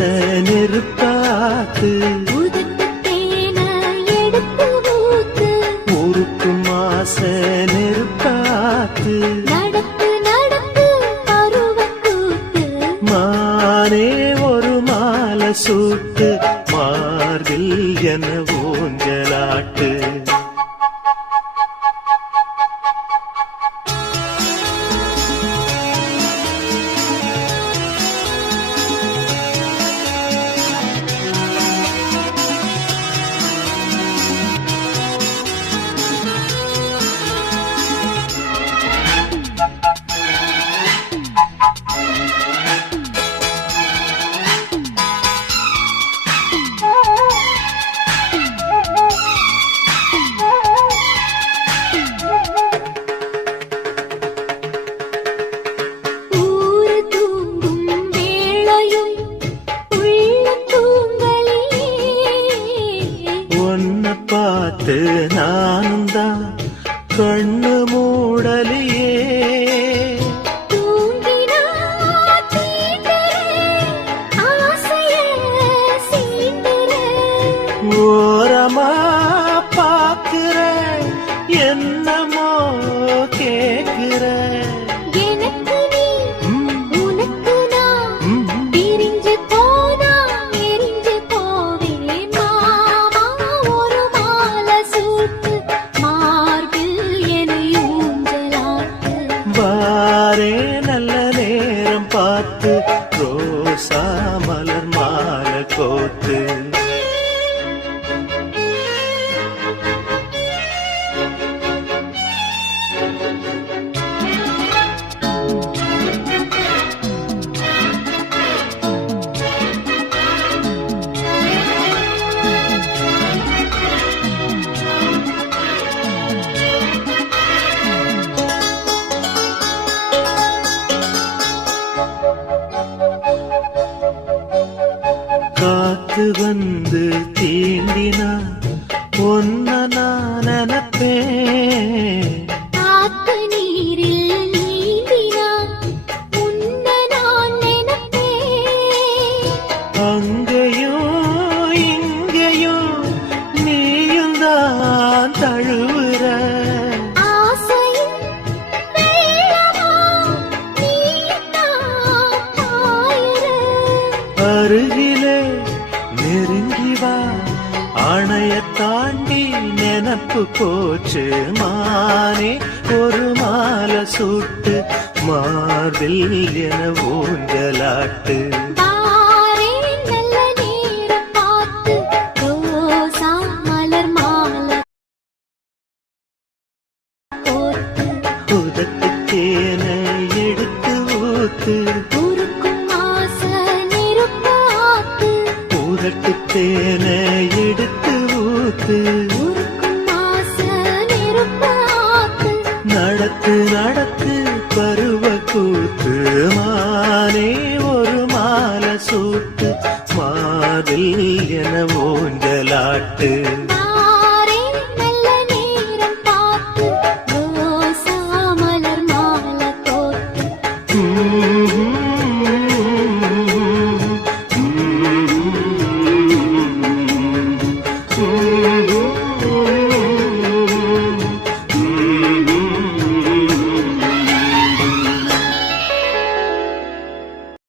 நெருப்பாத்து ஊருக்கும் ஆசை நெருப்பாத்து மானே ஒரு மாலை சூட்டு மார்பில் என ஊஞ்சலாட்டு பார்த்து நானும் தான் கண்ணு மூடலியே ஓரமா பாக்குற என்னமோ கேக்குற நல்ல நேரம் பார்த்து ரோசா மலர் மாலை கோத்து காத்து வந்து தீண்டினா பொன்ன நான் நினைப்பேன் காத்து நீரில் நீந்தினா உன்ன நான் நினைப்பேன் அங்கேயும் இங்கேயும் நீயும் தான் தழுவுற அருகிலே நெருங்கி வா ஆணைய தாண்டி நினப்பு போச்சு மானே ஒரு மாலை சூட்டு மார்பில் என ஊஞ்சலாட்டு உதட்டுக்கேன எடுத்து ஊத்து உதட்டுக்கேன எடுத்து ஊத்து நடத்து நடத்து பருவ கூத்து மானே ஒரு மாலை சூட்டு மார்பில் என ஊஞ்சலாட்டு